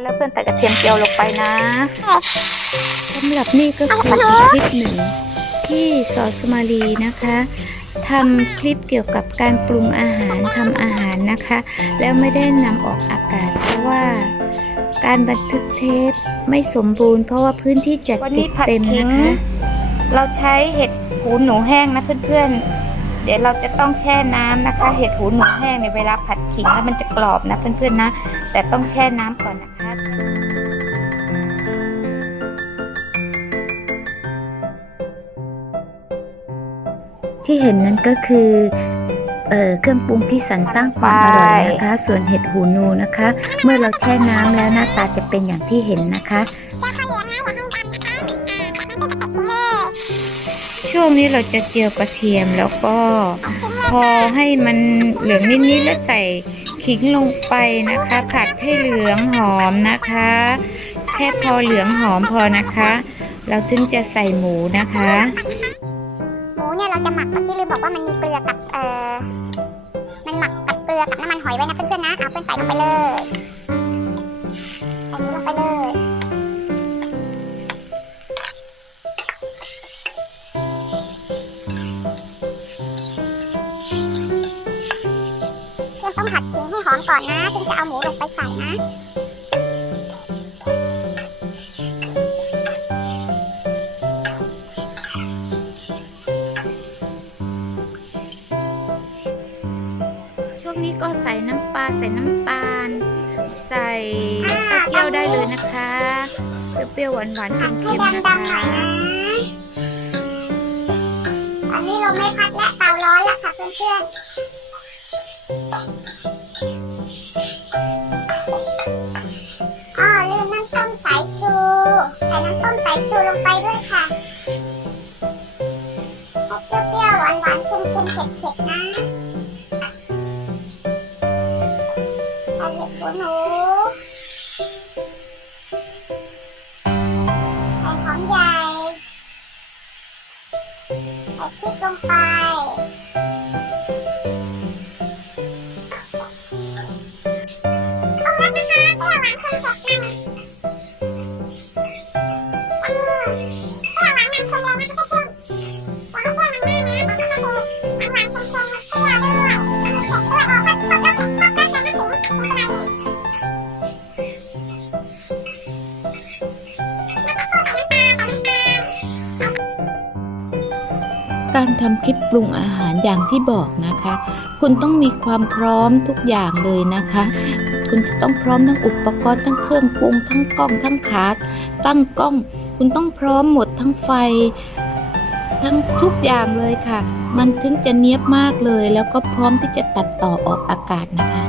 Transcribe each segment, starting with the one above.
อนแล้วเพื่อนใส่กระเทียมเจียวลงไปนะสำหรับนี่ก็คืออีกคลิปหนึ่งที่สอสุมาลีนะคะทำคลิปเกี่ยวกับการปรุงอาหารทำอาหารนะคะ แล้วไม่ได้นำออกอากาศเพราะว่าการบันทึกเทปไม่สมบูรณ์เพราะว่าพื้นที่จัดเก็บเต็มนะคะ เราใช้เห็ดหูหนูแห้งนะเพื่อนๆเดี๋ยวเราจะต้องแช่น้ำนะคะ เห็ดหูหนูแห้งในเวลาผัดขิงแล้วมันจะกรอบนะเพื่อนๆนะ แต่ต้องแช่น้ำก่อนนะคะที่เห็นนั้นก็คือเอ่อเครื่องปรุงที่สรรสร้างความอร่อยนะคะ ส่วนเห็ดหูหนูนะคะ เมื่อเราแช่น้ำแล้วหน้าตาจะเป็นอย่างที่เห็นนะคะ ช่วงนี้เราจะเจียวกระเทียมแล้วก็พอให้มันเหลืองนิดๆแล้วใส่ขิงลงไปนะคะ ผัดให้เหลืองหอมนะคะ แค่พอเหลืองหอมพอนะคะ เราถึงจะใส่หมูนะคะ หมูเนี่ยเราจะหมักกับที่ลืมบอกว่ามันมีเกลือกับเออมันหมักกับเกลือกับน้ำมันหอยไว้นะเพื่อนๆนะเอาเพื่อนใส่ลงไปเลย ขิงให้หอมก่อนนะถึงจะเอาหมูลงไปใส่นะช่วงนี้ก็ใส่น้ำปลาใส่น้ำตาล ใส่เต้าเจี้ยวได้เลยนะคะ เปรี้ยวๆหวานๆผัดเค็ให้มๆนะดำๆหน่คะอยนะตอนนี้เราไม่พัดและเตาร้อนแล้วค่ะเพื่อนๆ หวานเค็มๆเผ็ดๆนะใส่เห็ดหูหนูใส่หอมใหญ่ใส่พริกลงไป การแล้วก็ใส่น้ำปลาใส่น้ำตาลการทำคลิปปรุงอาหารอย่างที่บอกนะคะ คุณต้องมีความพร้อมทุกอย่างเลยนะคะ คุณจะต้องพร้อมทั้งอุปกรณ์ทั้งเครื่องปรุงทั้งกล้องทั้งขาตั้งกล้อง คุณต้องพร้อมหมดทั้งไฟ ทั้งทุกอย่างเลยค่ะ มันถึงจะเนียบมากเลย แล้วก็พร้อมที่จะตัดต่อออกอากาศนะคะ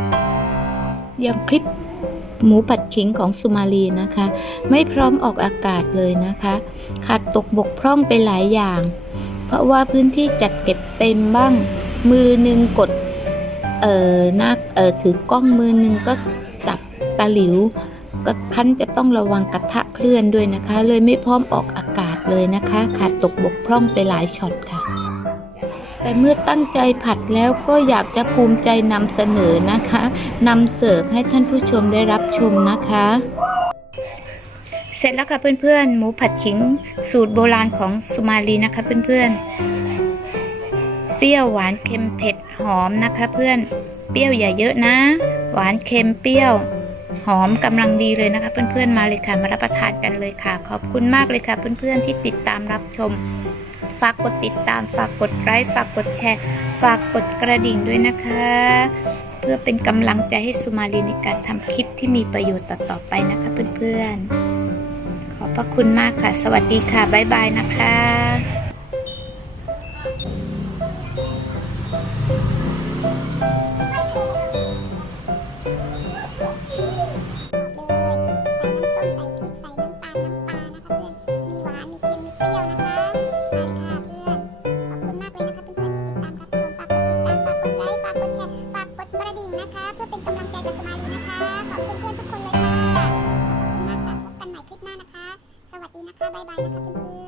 อย่างคลิปหมูผัดขิงของสุมาลีนะคะ ไม่พร้อมออกอากาศเลยนะคะ ขาดตกบกพร่องไปหลายอย่าง เพราะว่าพื้นที่จัดเก็บเต็มบ้าง มือหนึ่งกดเออหน้าเออถือกล้องมือหนึ่งก็จับตะหลิว ก็คันจะต้องระวังกระทะเคลื่อนด้วยนะคะ เลยไม่พร้อมออกอากาศ เลยนะคะ ขาดตกบกพร่องไปหลายช็อตค่ะ แต่เมื่อตั้งใจผัดแล้วก็อยากจะภูมิใจนำเสนอนะคะนำเสิร์ฟให้ท่านผู้ชมได้รับชมนะคะ เสร็จแล้วค่ะเพื่อนๆ หมูผัดขิงสูตรโบราณของสุมาลีนะคะเพื่อนๆ เปรี้ยวหวานเค็มเผ็ดหอมนะคะเพื่อน เปรี้ยวอย่าเยอะนะ หวานเค็มเปรี้ยว หอมกำลังดีเลยนะคะ เพื่อนๆมาเลยค่ะ มารับประทานกันเลยค่ะ ขอบคุณมากเลยค่ะ เพื่อนๆที่ติดตามรับชม ฝากกดติดตาม ฝากกดไลค์ฝากกดแชร์ ฝากกดกระดิ่งด้วยนะคะ เพื่อเป็นกำลังใจให้สุมาลีในการทำคลิปที่มีประโยชน์ต่อๆไปนะคะ เพื่อนๆขอบพระคุณมากค่ะ สวัสดีค่ะบ๊ายบายนะคะ วัสดีนะค